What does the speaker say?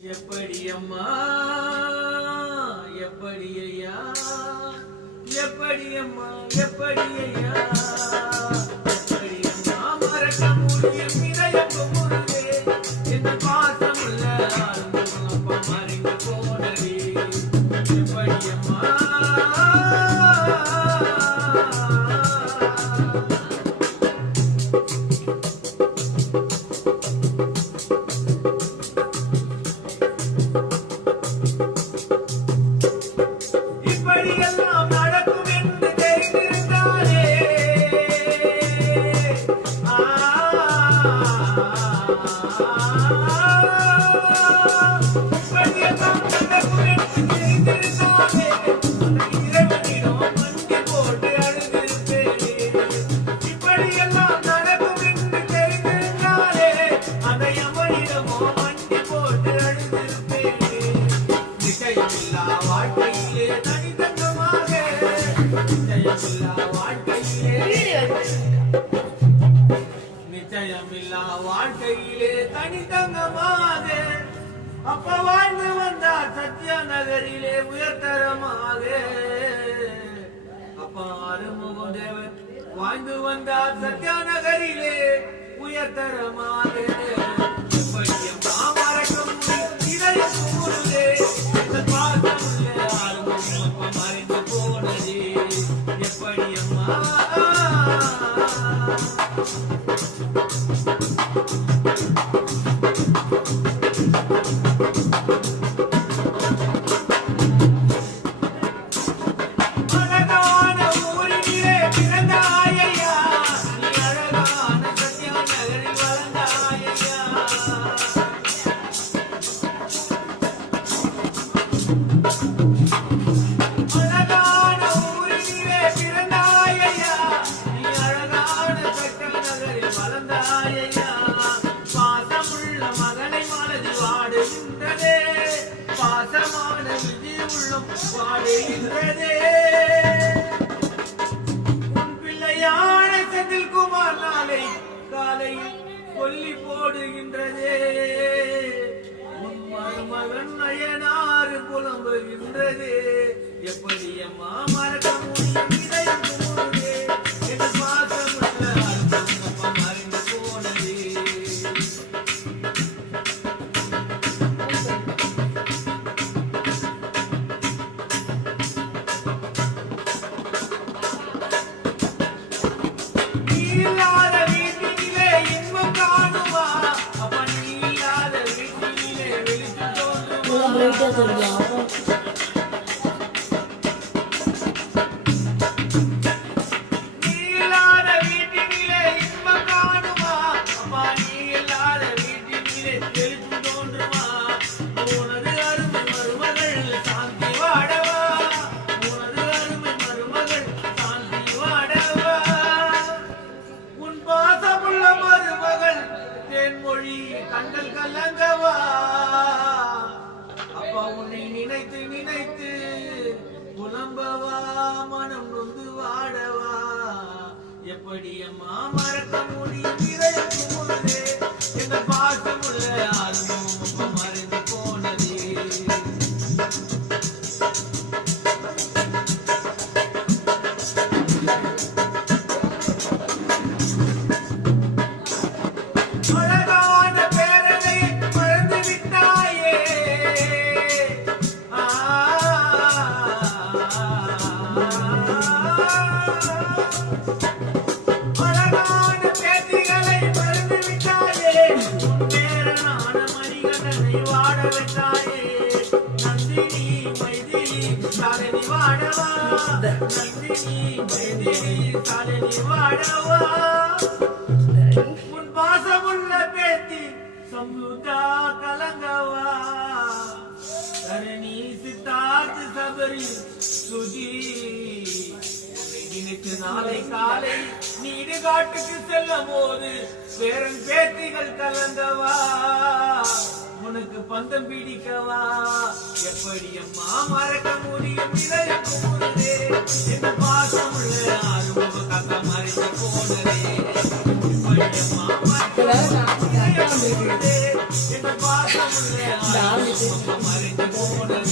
எப்படி அம்மா எப்படி ஐயா எப்படி அம்மா எப்படி ஐயா எப்படி அம்மா மறக்க முடியும் இதயம் முருகே இந்த பாசம் உள்ள அப்பா மறைந்து போனதே எப்படி அம்மா இப்படியெல்லாம் நடக்கும் என்று தெரிந்திருந்தாலே இப்படியெல்லாம் நடக்கும் என்று தெரிந்திருந்தாலே இறைவனிடம் மண்டி போட்டு அழுதிருப்பேனே இப்படியெல்லாம் நடக்கும் என்று தெரிந்திருந்தாலே அதை அவனிடமோ மண்டி போட்டு அழுதிருப்பேனே நிச்சயமில்லா வாழ்க்கையிலே தனித்தங்கமாக நிச்சயமில்லா வாழ்க்கையிலே தனித்தங்கமாக அப்ப வாழ்ந்து வந்தார் சத்யா நகரிலே உயர்தரமாக அப்ப ஆறுமுகம் தேவன் வாழ்ந்து வந்தார் சத்யா நகரிலே உயர்தரமாக மறைந்து போனதே எப்படி அம்மா அழகான ஊரிலே பிறந்தாயையா நீ அழகான சத்யா நகரில் வளர்ந்தாயையா அழகான ஊரிலே பிறந்தாயையா நீ அழகான சத்யா நகரில் வளர்ந்தாயையா பாசமுள்ள மகனை மனது வாடுகின்றதே பாசமான விதி உள்ளம் வாடுகின்றதே உன் பிள்ளையான செந்தில் குமார் நாளை காலையில் கொல்லி போடுகின்றதே உன் மருமகன் நயனாறு புலம்புகின்றதே எப்படி அம்மா மறக்க முடியும் இதயம் குமுறுதே என் பாசமுள்ள அப்பா மறைந்து போனதே நீ இல்லாத வீட்டினிலே இன்பம் காணுமா அப்ப நீ இல்லாத வீட்டினிலே வெளிச்சம் தோன்றுமா நீ இல்லாத வீட்டினிலே இன்பம் காணுமா அப்பா நீ இல்லாத வீட்டினிலே வெளிச்சம் தோன்றுமா உனது அருமை மருமகள் சாந்தி வாடவா உனது அருமை மருமகள் சாந்தி வாடவா உன் பாசமுள்ள மருமகள் தேன்மொழி கண்கள் கலங்கவா அப்பா உன்னை நினைத்து நினைத்து புலம்பவா மனம் நொந்து வாடவா எப்படி அம்மா மறக்க முடியும் இதயம் குமுறுதே என்ற பாசமுள்ள ஆர்வம் அப்பா மறைந்து போனதே அழகான பேரனை மறந்து விட்டாயே அழகான பேத்திகளை மறந்து விட்டாயே உன் பேரனான மணிகண்டனை வாட வைத்தாயே நந்தினி மைதிலி சாலினி வாடவா நந்தினி மைதிலி சாலினி வாடவா உன் பாசமுள்ள பேத்தி சம்யுதா கலங்கவா தரணி சித்தார்த்து சபரி சுஜி உன்னை நினைத்து நாளை காலை நீடு காட்டுக்கு செல்லும் போது பேரன் பேத்திகள் கலந்தவா உனக்கு பந்தம் பிடிக்கவா எப்படி அம்மா மறக்க முடியும் இதயம் குமுறுதே என் பாசமுள்ள ஆறுமுக காக்கா மறைந்து போனதே எப்படி அம்மா மறக்க முடியும் இதயம் குமுறுதே என் பாசமுள்ள மறைந்து போனது